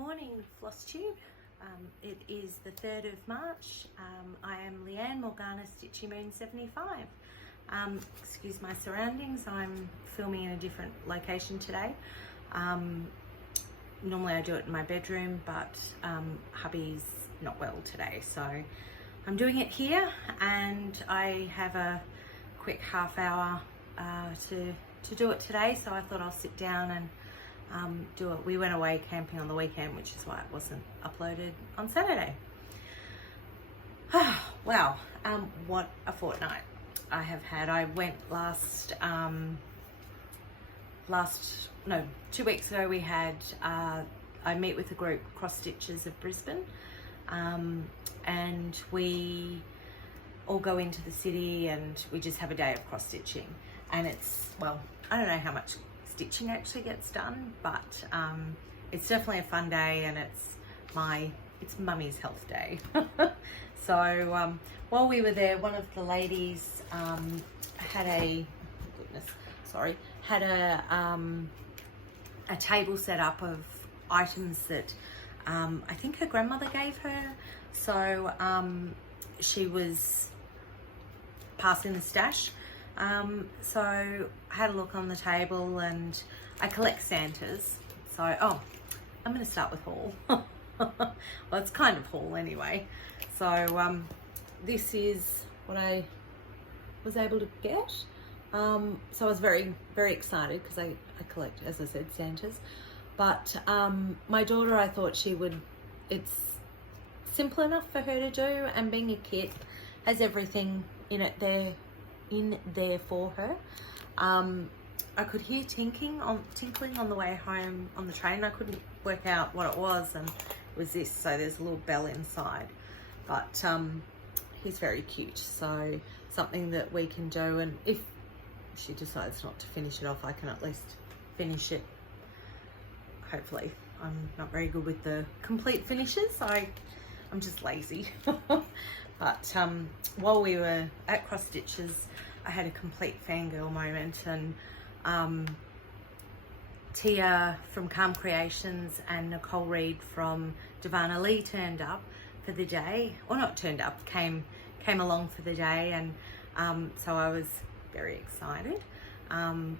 morning, Flosstube. It is the 3rd of March. I am Leanne Morgana Stitchy Moon 75. Excuse my surroundings, I'm filming in a different location today. Normally I do it in my bedroom, but hubby's not well today, so I'm doing it here, and I have a quick half hour to do it today, so I thought I'll sit down and do it. We went away camping on the weekend, which is why it wasn't uploaded on Saturday. Wow, what a fortnight I have had. I went 2 weeks ago we had, I meet with a group, Cross Stitches of Brisbane, and we all go into the city and we just have a day of cross stitching, and it's, well, I don't know how much stitching actually gets done, but it's definitely a fun day, and it's mummy's health day. So while we were there, one of the ladies had a table set up of items that I think her grandmother gave her, so she was passing the stash. So I had a look on the table, and I collect Santas. So, I'm going to start with haul. Well, it's kind of haul anyway. So this is what I was able to get. So I was very, very excited because I collect, as I said, Santas. But my daughter, I thought it's simple enough for her to do, and being a kit, has everything in there for her. I could hear tinkling on the way home on the train. I couldn't work out what it was, and it was this. So there's a little bell inside, but he's very cute. So something that we can do, and if she decides not to finish it off, I can at least finish it. Hopefully, I'm not very good with the complete finishes. I'm just lazy. But while we were at Cross Stitches, I had a complete fangirl moment, and Tia from Calm Creations and Nicole Reed from Darvanalee turned up for the day, or not turned up, came along for the day, and so I was very excited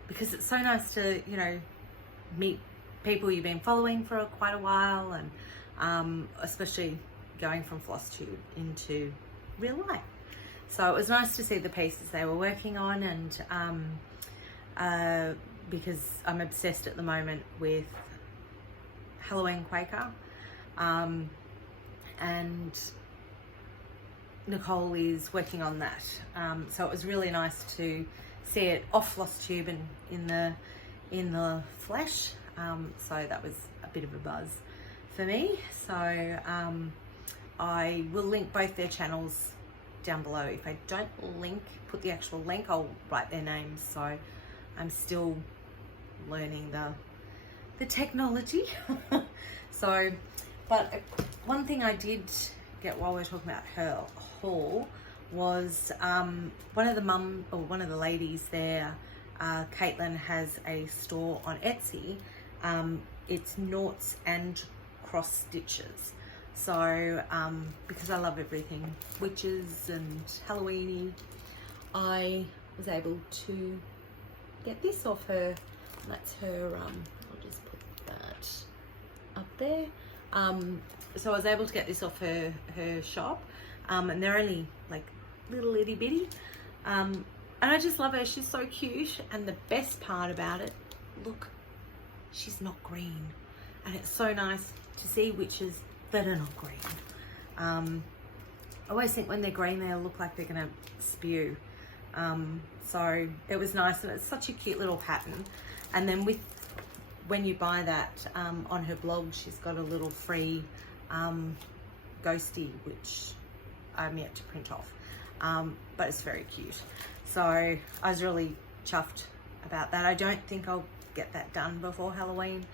because it's so nice to, meet people you've been following for quite a while, and especially going from Flosstube into real life. So it was nice to see the pieces they were working on, and because I'm obsessed at the moment with Halloween Quaker, and Nicole is working on that. So it was really nice to see it off Flosstube and in the flesh. So that was a bit of a buzz for me. So I will link both their channels down below. If I don't put the actual link, I'll write their names. So I'm still learning the technology. So, but one thing I did get while we're talking about her haul was one of the ladies there, Caitlin, has a store on Etsy. It's noughts and cross stitches. So because I love everything witches and Halloweeny, I was able to get this off her. That's her, I'll just put that up there. So I was able to get this off her shop, and they're only like little itty bitty, and I just love her. She's so cute, and the best part about it, look, she's not green, and it's so nice to see witches that are not green. I always think when they're green they look like they're gonna spew. So it was nice, and it's such a cute little pattern. And then when you buy that, on her blog she's got a little free ghosty, which I'm yet to print off, but it's very cute. So I was really chuffed about that. I don't think I'll get that done before Halloween.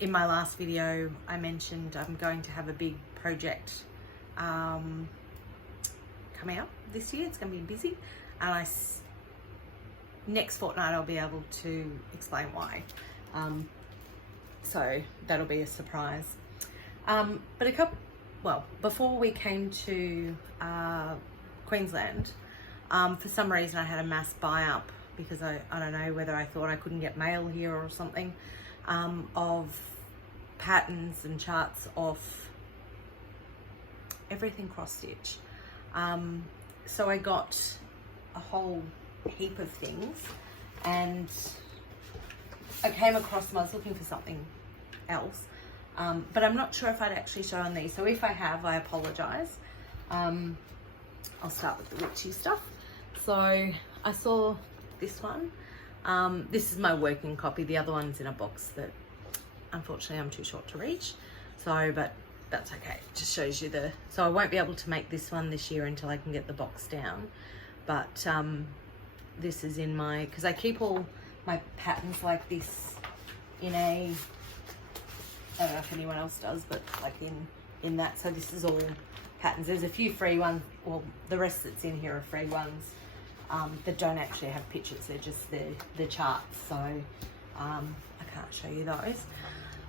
In my last video I mentioned I'm going to have a big project coming up this year. It's going to be busy, and next fortnight I'll be able to explain why. So that'll be a surprise. But before we came to Queensland, for some reason I had a mass buy up because I don't know whether I thought I couldn't get mail here or something, of patterns and charts of everything cross stitch. So I got a whole heap of things, and I came across them. I was looking for something else, but I'm not sure if I'd actually shown these. So if I have, I apologize. I'll start with the witchy stuff. So I saw this one. This is my working copy. The other one's in a box that unfortunately I'm too short to reach. So, but that's okay. It just shows you so I won't be able to make this one this year until I can get the box down. But this is in my, because I keep all my patterns like this in a, I don't know if anyone else does, but like in that. So this is all patterns. There's a few free ones. Well, the rest that's in here are free ones that don't actually have pictures. They're just the charts. So I can't show you those.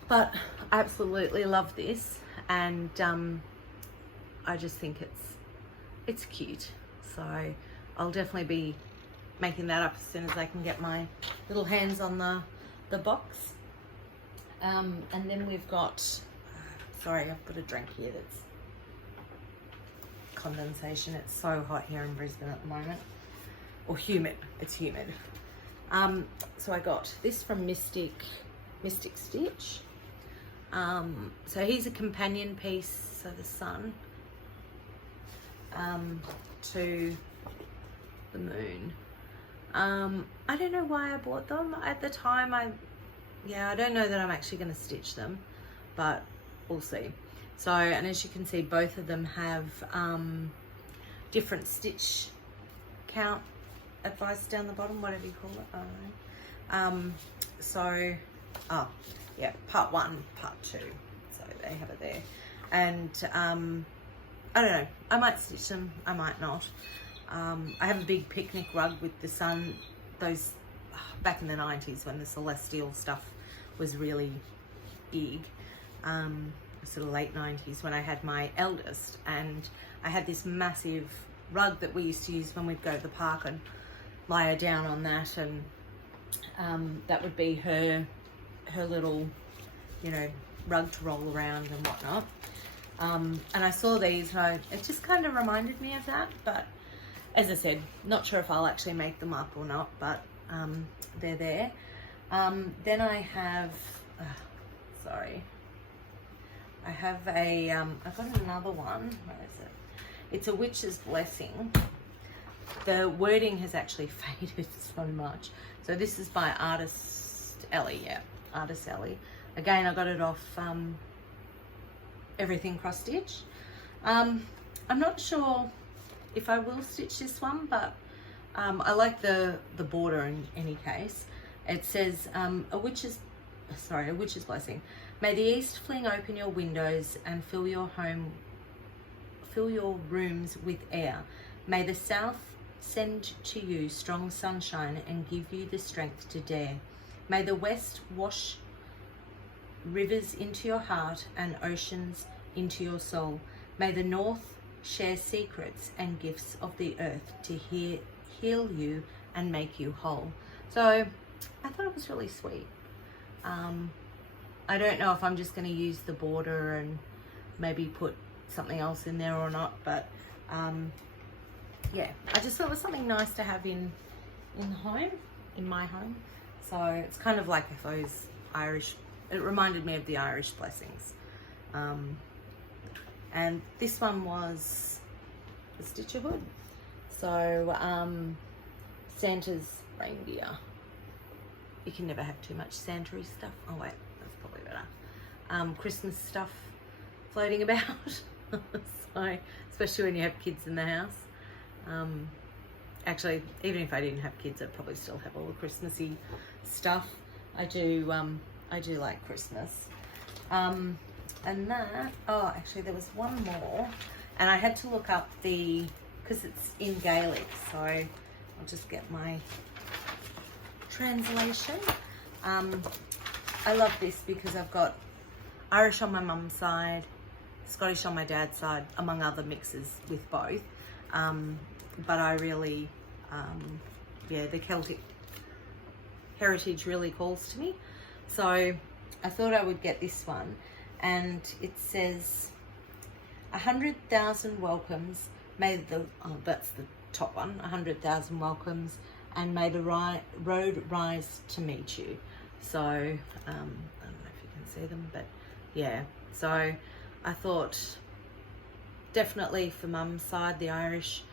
But I absolutely love this, and I just think it's cute. So I'll definitely be making that up as soon as I can get my little hands on the box. And then we've got, sorry, I've got a drink here that's condensation. It's so hot here in Brisbane at the moment, or humid. It's humid. So I got this from Mystic Stitch. So he's a companion piece, so the sun to the moon. I don't know why I bought them at the time. I don't know that I'm actually going to stitch them, but we'll see. So, and as you can see, both of them have different stitch count advice down the bottom, whatever you call it. I don't know. So, yeah, part 1, part 2. So they have it there. And I don't know, I might stitch them, I might not. I have a big picnic rug with the sun, those back in the 90s when the celestial stuff was really big, sort of late 90s, when I had my eldest, and I had this massive rug that we used to use when we'd go to the park and lie her down on that, and that would be her little, you know, rug to roll around and whatnot. And I saw these and it just kind of reminded me of that, but as I said, not sure if I'll actually make them up or not, but they're there. Then I have, I have a, I've got another one. Where is it? It's a witch's blessing. The wording has actually faded so much. So this is by Artist Ellie, yeah, Artist Ellie. Again, I got it off Everything Cross Stitch. I'm not sure if I will stitch this one, but I like the border in any case. It says a witch's blessing. May the east fling open your windows and fill your rooms with air. May the south send to you strong sunshine and give you the strength to dare. May the west wash rivers into your heart and oceans into your soul. May the north share secrets and gifts of the earth to heal you and make you whole. So I thought it was really sweet. I don't know if I'm just going to use the border and maybe put something else in there or not, but yeah, I just thought it was something nice to have in my home. So it's kind of like those Irish, it reminded me of the Irish blessings. And this one was the Stitcher Hood. So Santa's reindeer. You can never have too much Santa-y stuff. Oh wait, that's probably better. Christmas stuff floating about. So, especially when you have kids in the house. Actually, even if I didn't have kids, I'd probably still have all the Christmassy stuff. I do like Christmas. And that, oh, actually there was one more, and I had to look up because it's in Gaelic, so I'll just get my translation. I love this because Irish on my mum's side, Scottish on my dad's side, among other mixes with both. But I really, yeah, the Celtic heritage really calls to me. So I thought I would get this one, and it says 100,000 welcomes, may the, oh, that's the top one, 100,000 welcomes, and may the road rise to meet you. So I don't know if you can see them, but yeah, so I thought definitely for mum's side the Irish,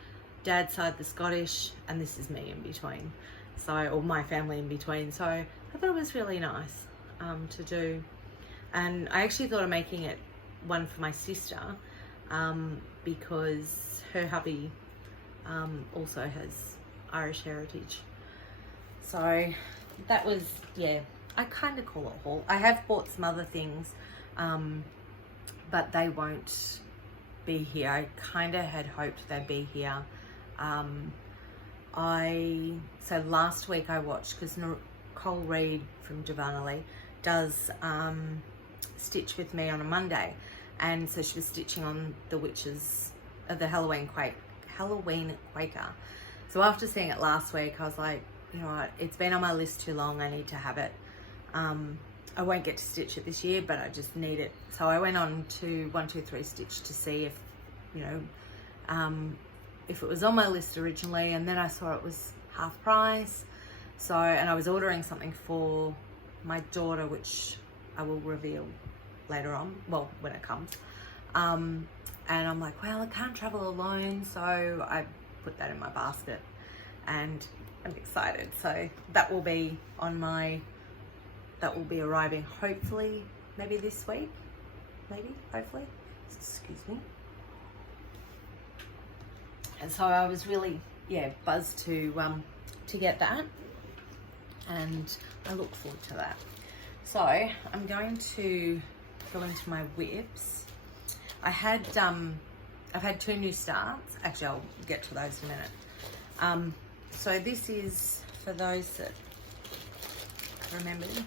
dad's side the Scottish, and this is me in between, so, or my family in between. So I thought it was really nice to do, and I actually thought of making it one for my sister, because her hubby also has Irish heritage. So that was, yeah, I kind of call it a haul. I have bought some other things, but they won't be here. I kind of had hoped they'd be here. So last week I watched, because Nicole Reid from Darvanalee does stitch with me on a Monday, and so she was stitching on the witches of the Halloween Quaker. So after seeing it last week, I was like, you know what, it's been on my list too long, I need to have it. I won't get to stitch it this year, but I just need it. So I went on to 123 Stitch to see if, you know, if it was on my list originally, and then I saw it was half price. So, and I was ordering something for my daughter, which I will reveal later on, well, when it comes. And I'm like, well, I can't travel alone, so I put that in my basket, and I'm excited. So that will be on my, that will be arriving hopefully maybe this week, hopefully, excuse me. And so I was really, yeah, buzzed to get that, and I look forward to that. So I'm going to go into my whips. I've had 2 new starts. Actually, I'll get to those in a minute. So this is for those that remembered.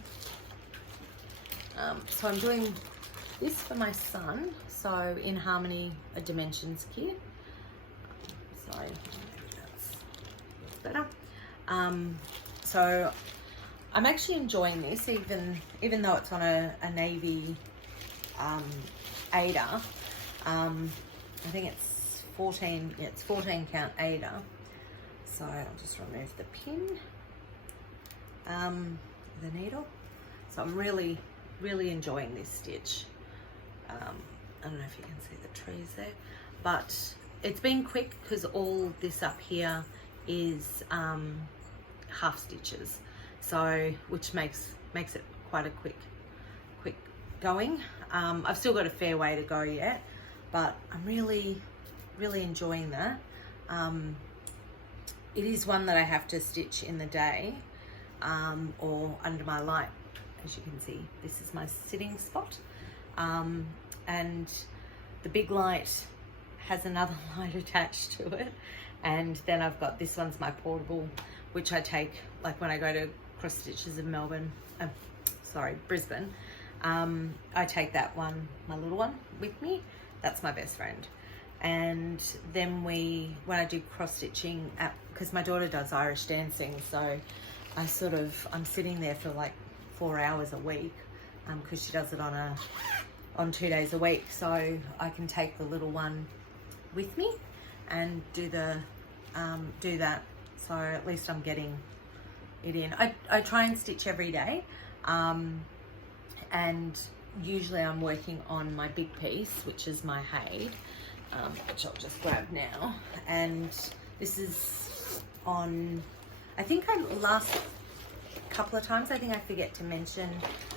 So I'm doing this for my son. So in Harmony, a Dimensions kit. So maybe that's better. So I'm actually enjoying this, even though it's on a navy Ada. I think it's 14. Yeah, it's 14 count Ada. So I'll just remove the pin, the needle. So I'm really enjoying this stitch. I don't know if you can see the trees there, but it's been quick because all this up here is half stitches, so which makes it quite a quick going. I've still got a fair way to go yet, but I'm really enjoying that. It is one that I have to stitch in the day, or under my light. As you can see, this is my sitting spot, and the big light has another light attached to it, and then I've got this one's my portable, which I take like when I go to cross stitches in Brisbane. I take that one, my little one, with me. That's my best friend. And then when I do cross stitching, because my daughter does Irish dancing, so I'm sitting there for like 4 hours a week, because she does it on 2 days a week, so I can take the little one with me and do that. So at least I'm getting it in. I try and stitch every day, and usually I'm working on my big piece, which is my HAED, which I'll just grab now. And this is on, I think last couple of times, I think I forget to mention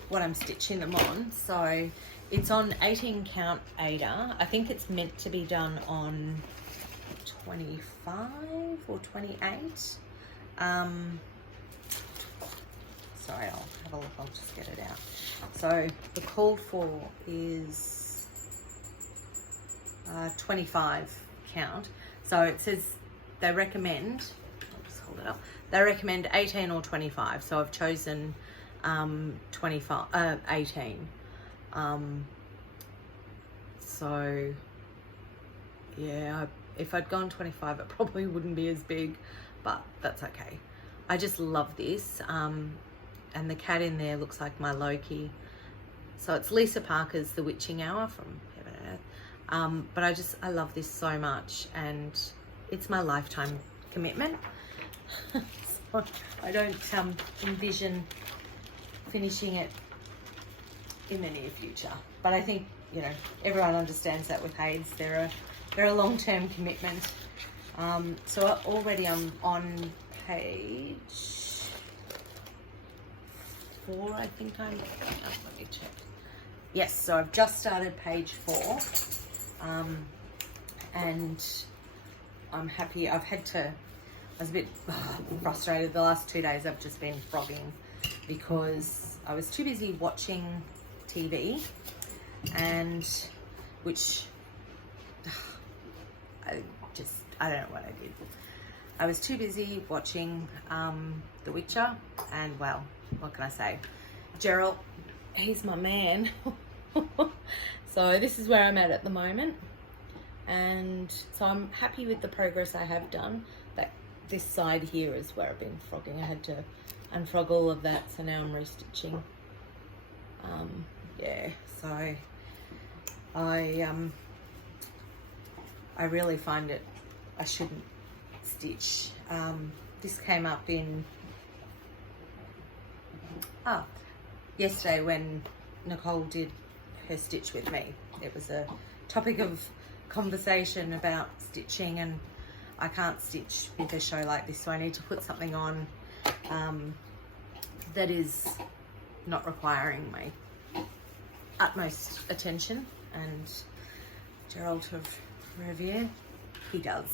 what I'm stitching them on. So it's on 18 count Ada. I think it's meant to be done on 25 or 28. Sorry, I'll have a look, I'll just get it out. So the called for is 25 count. So it says they recommend, I'll just hold it up, they recommend 18 or 25. So I've chosen 18. So yeah, if I'd gone 25, it probably wouldn't be as big, but that's okay. I just love this. And the cat in there looks like my Loki. So it's Lisa Parker's The Witching Hour from Heaven and Earth. But I love this so much, and it's my lifetime commitment. So I don't envision finishing it in the near future. But I think, you know, everyone understands that with HAEDs. They're a long-term commitment. So already I'm on page 4, I think let me check. Yes, so I've just started page 4. And I'm happy. I was a bit frustrated the last 2 days. I've just been frogging because I was too busy watching TV, and which I don't know what I did. I was too busy watching The Witcher, and well, what can I say? Gerald, he's my man. So this is where I'm at the moment, and so I'm happy with the progress I have done. That this side here is where I've been frogging. I had to unfrog all of that, so now I'm restitching. Yeah, so I really find it, I shouldn't stitch. This came up in yesterday when Nicole did her stitch with me. It was a topic of conversation about stitching, and I can't stitch with a show like this, so I need to put something on that is not requiring my utmost attention. And Gerald of Revere, he does.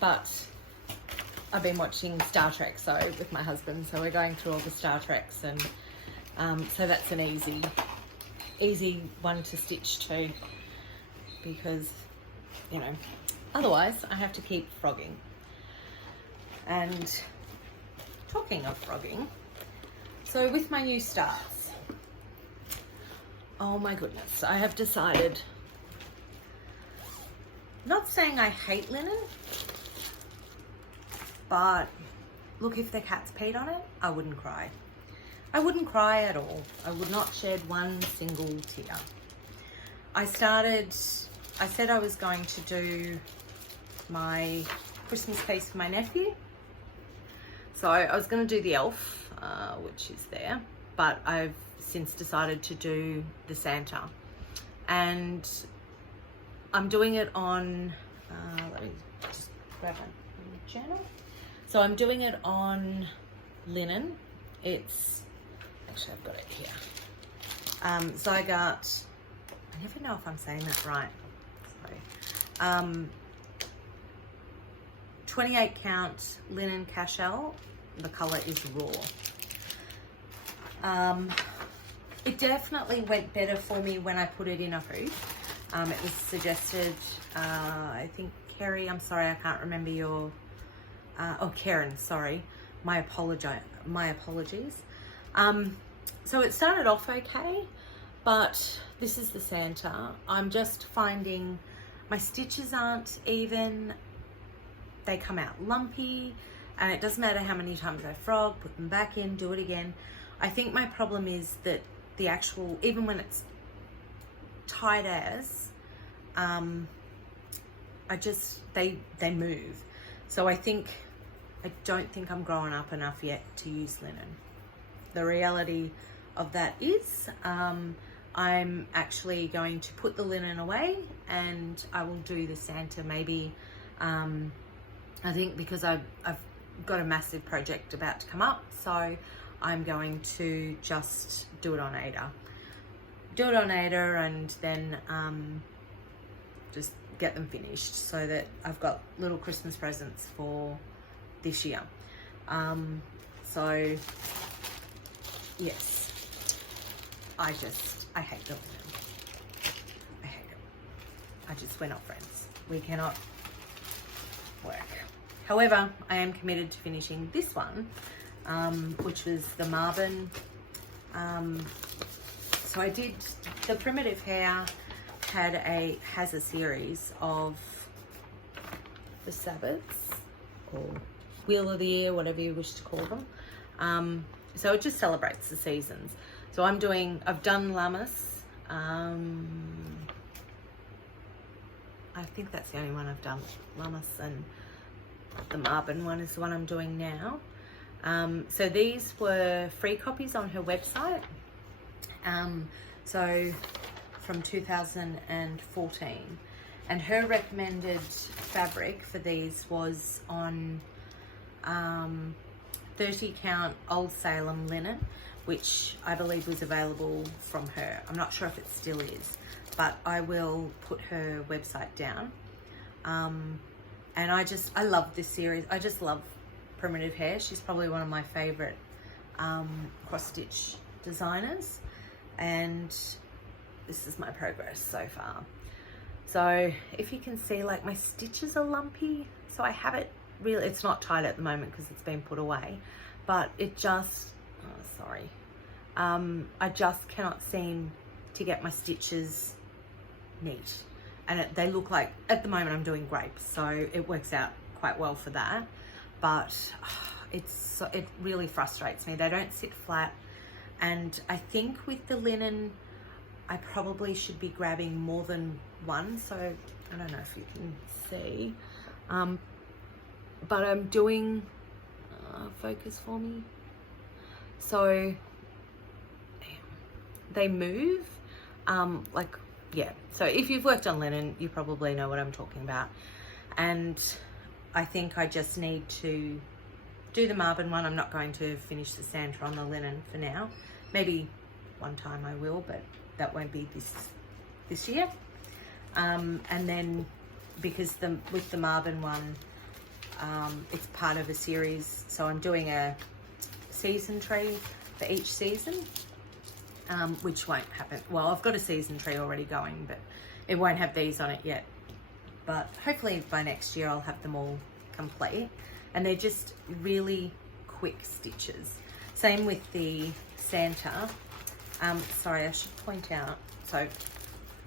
But I've been watching Star Trek with my husband, so we're going through all the Star Treks, and so that's an easy one to stitch to, because, you know, otherwise I have to keep frogging. And talking of frogging, so with my new starts, oh my goodness, I have decided, not saying I hate linen, but look, if the cat's peed on it, I wouldn't cry. I wouldn't cry at all. I would not shed one single tear. I said I was going to do my Christmas piece for my nephew. So I was going to do the elf, which is there, but I've since decided to do the Santa. And I'm doing it on, let me just grab my journal. So I'm doing it on linen. It's, actually I've got it here. So I never know if I'm saying that right. Sorry. 28 count linen cashel. The color is raw. It definitely went better for me when I put it in a hoop. It was suggested, I think Kerry, I'm sorry, I can't remember your, Karen, sorry, my apologies. So it started off okay, but this is the Santa. I'm just finding my stitches aren't even, they come out lumpy, and it doesn't matter how many times I frog, put them back in, do it again. I think my problem is that the actual, even when it's tight as, they move. So I don't think I'm growing up enough yet to use linen. The reality of that is, I'm actually going to put the linen away, and I will do the Santa maybe, I think because I've got a massive project about to come up, so I'm going to just do it on Ada. Do it on Ada, and then just get them finished so that I've got little Christmas presents for this year. So yes, I hate the linen. I hate it. We're not friends. We cannot work. However, I am committed to finishing this one, which was the Marvin So I did, the Primitive Hare has a series of the Sabbaths, or Wheel of the Year, whatever you wish to call them. So it just celebrates the seasons. So I've done Lammas. I think that's the only one I've done, Lammas, and the Marvin one is the one I'm doing now. So these were free copies on her website. So from 2014, and her recommended fabric for these was on 30 count Old Salem linen, which I believe was available from her. I'm not sure if it still is, but I will put her website down. And I love this series. I just love Primitive Hare. She's probably one of my favorite cross stitch designers, and this is my progress so far. So if you can see, like, my stitches are lumpy, so I have it really, it's not tight at the moment because it's been put away, but it just, I just cannot seem to get my stitches neat, and they look like, at the moment I'm doing grapes, so it works out quite well for that, but it really frustrates me. They don't sit flat, and I think with the linen I probably should be grabbing more than one, so I don't know if you can see, but I'm doing, focus for me, so they move, like, yeah, so if you've worked on linen, you probably know what I'm talking about, and I think I just need to do the Marvin one. I'm not going to finish the Santa on the linen for now. Maybe one time I will, but that won't be this year. And then because with the Marvin one, it's part of a series, so I'm doing a season tree for each season, which won't happen. Well, I've got a season tree already going, but it won't have these on it yet. But hopefully by next year I'll have them all complete, and they're just really quick stitches. Same with the Santa. Sorry, I should point out, so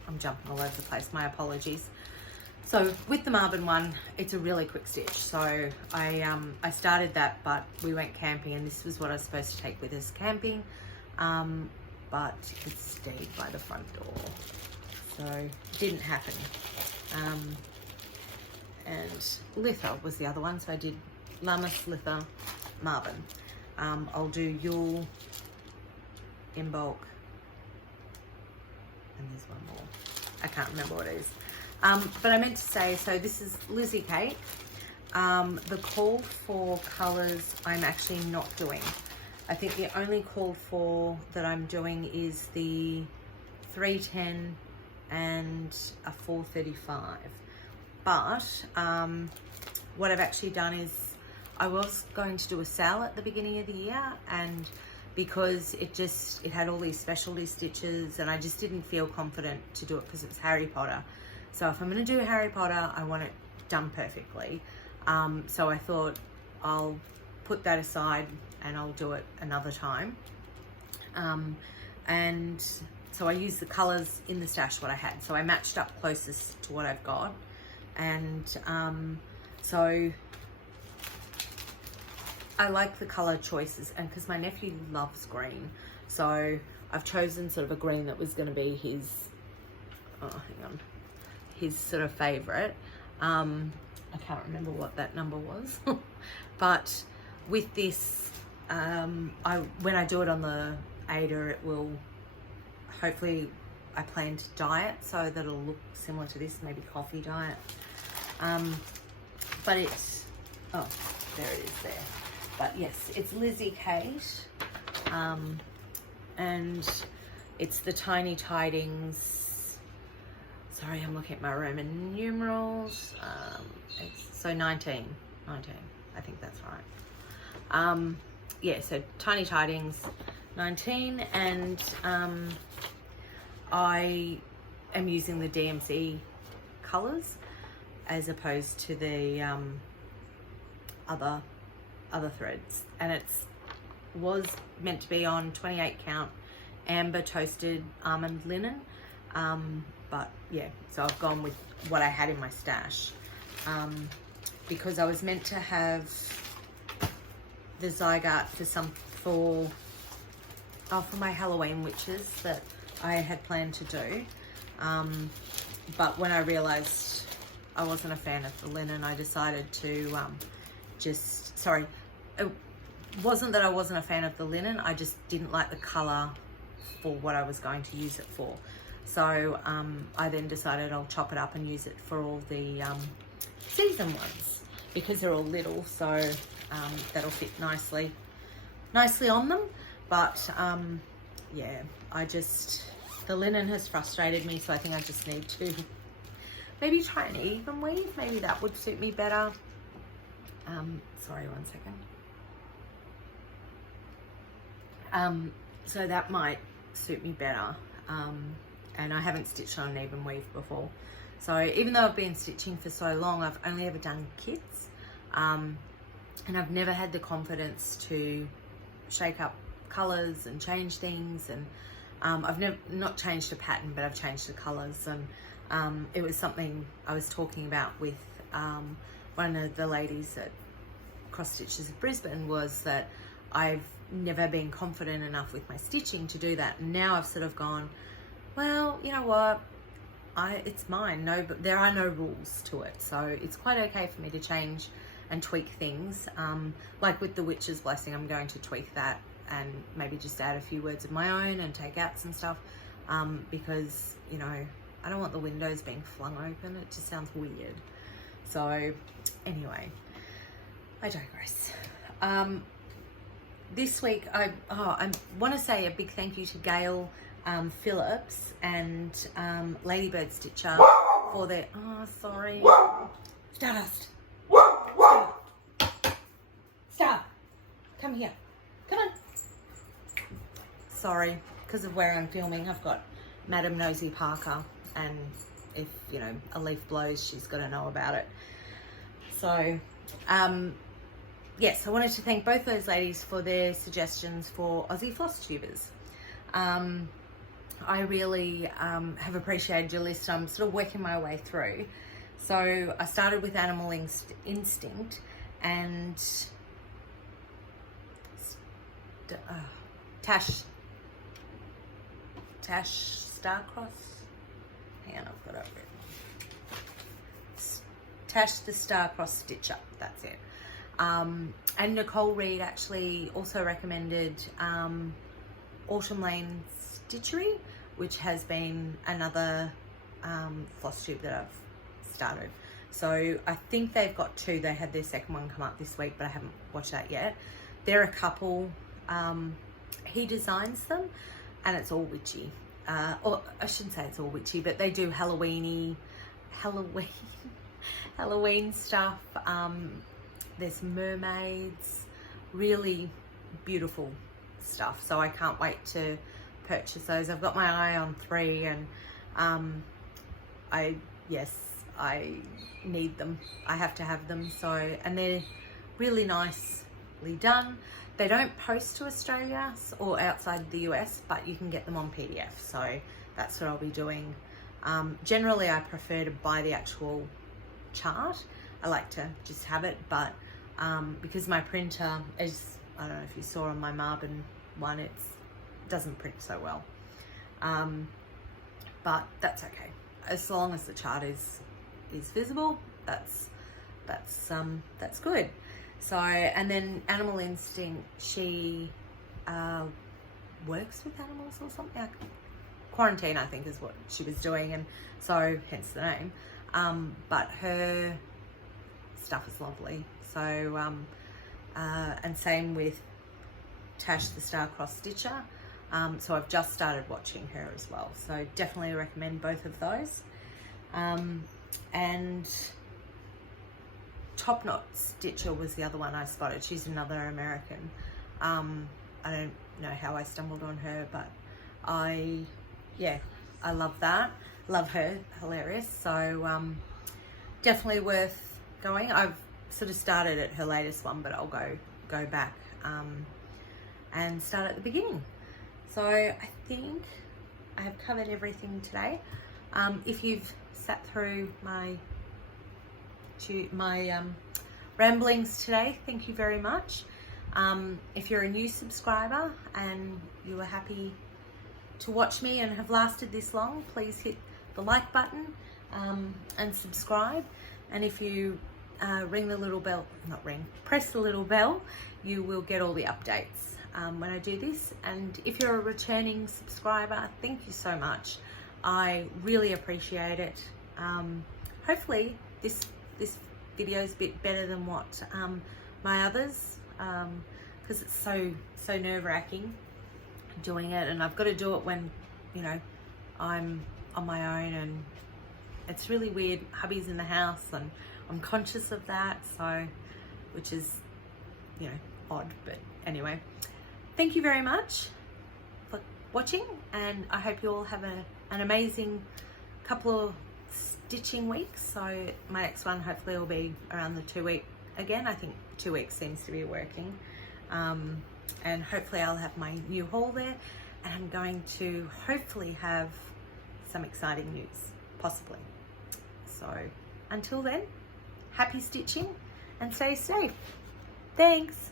I'm jumping all over the place, my apologies. So with the Marvin one, it's a really quick stitch. So I started that, but we went camping, and this was what I was supposed to take with us camping, but it stayed by the front door, so it didn't happen. And Litha was the other one, so I did Lammas, Litha, Marvin. I'll do Yule in bulk, and there's one more, I can't remember what it is, but I meant to say, so this is Lizzie Cake. The call for colors I'm actually not doing. I think the only call for that I'm doing is the 310 and a 435, but what I've actually done is I was going to do a sale at the beginning of the year, and because it had all these specialty stitches, and I just didn't feel confident to do it because it's Harry Potter. So if I'm going to do Harry Potter, I want it done perfectly. So I thought I'll put that aside and I'll do it another time. And so I used the colors in the stash what I had. So I matched up closest to what I've got. And so I like the color choices, and because my nephew loves green, so I've chosen sort of a green that was going to be his sort of favorite. I can't remember what that number was, but with this, when I do it on the Ada, it will hopefully, I plan to dye it so that it'll look similar to this, maybe coffee dye it. But it's, oh, there it is there. But yes, it's Lizzie Kate, and it's the Tiny Tidings. Sorry, I'm looking at my Roman numerals. So 19, I think that's right. Yeah, so Tiny Tidings 19, and I am using the DMC colors as opposed to the other threads, and it was meant to be on 28 count amber toasted almond linen. But yeah, so I've gone with what I had in my stash, because I was meant to have the Zygarde for my Halloween witches that I had planned to do. But when I realized I wasn't a fan of the linen, I decided to it wasn't that I wasn't a fan of the linen, I just didn't like the color for what I was going to use it for. So I then decided I'll chop it up and use it for all the season ones, because they're all little, so that'll fit nicely on them. But yeah, the linen has frustrated me, so I think I just need to maybe try an even weave. Maybe that would suit me better. Sorry, one second. So that might suit me better. And I haven't stitched on an even weave before. So even though I've been stitching for so long, I've only ever done kits. And I've never had the confidence to shake up colors and change things. And I've not changed a pattern, but I've changed the colors. And it was something I was talking about with one of the ladies at Cross Stitches of Brisbane, was that I've never been confident enough with my stitching to do that. And now I've sort of gone, well, you know what, it's mine. No, but there are no rules to it, so it's quite okay for me to change and tweak things. Like with the Witch's Blessing, I'm going to tweak that and maybe just add a few words of my own and take out some stuff, because, you know, I don't want the windows being flung open. It just sounds weird. So anyway, I digress. This week, I want to say a big thank you to Gail, Phillips, and Ladybird Stitcher for their, sorry, Stardust, Star, come here, come on. Sorry, because of where I'm filming, I've got Madam Nosy Parker, and if, you know, a leaf blows, she's got to know about it. So, yes, I wanted to thank both those ladies for their suggestions for Aussie Flosstubers. I really have appreciated your list. I'm sort of working my way through. So I started with Animal Instinct and Tash Starcross. Hang on, I've got it. Tash the Starcross Stitcher, that's it. And Nicole Reed actually also recommended Autumn Lane Stitchery, which has been another Flosstube that I've started. So I think they've got two. They had their second one come up this week, but I haven't watched that yet. They're a couple. He designs them, and it's all witchy. Or I shouldn't say it's all witchy, but they do Halloween stuff. There's mermaids, really beautiful stuff. So I can't wait to purchase those. I've got my eye on 3, and I need them. I have to have them. So, and they're really nicely done. They don't post to Australia or outside the US, but you can get them on PDF. So that's what I'll be doing. Generally, I prefer to buy the actual chart. I like to just have it, but because my printer is, I don't know if you saw on my Marvin one, it doesn't print so well. But that's okay. As long as the chart is visible, that's good. So, and then Animal Instinct, she works with animals or something. Quarantine, I think, is what she was doing, and so hence the name. But her stuff is lovely. So, and same with Tash the Star-Crossed Stitcher. So I've just started watching her as well. So definitely recommend both of those. And Top Knot Stitcher was the other one I spotted. She's another American. I don't know how I stumbled on her, but I love that. Love her, hilarious. So definitely worth going. I've sort of started at her latest one, but I'll go back and start at the beginning. So I think I have covered everything today. If you've sat through my ramblings today, thank you very much. If you're a new subscriber and you were happy to watch me and have lasted this long, please hit the like button and subscribe. And if you press the little bell, you will get all the updates when I do this. And if you're a returning subscriber, thank you so much. I really appreciate it. Hopefully this video is a bit better than what my others, because it's so nerve-wracking doing it, and I've got to do it when, you know, I'm on my own, and it's really weird. Hubby's in the house and I'm conscious of that, so, which is, you know, odd, but anyway, thank you very much for watching, and I hope you all have an amazing couple of stitching weeks. So my next one hopefully will be around the 2 week again. I think 2 weeks seems to be working, and hopefully I'll have my new haul there, and I'm going to hopefully have some exciting news, possibly. So until then, happy stitching and stay safe. Thanks.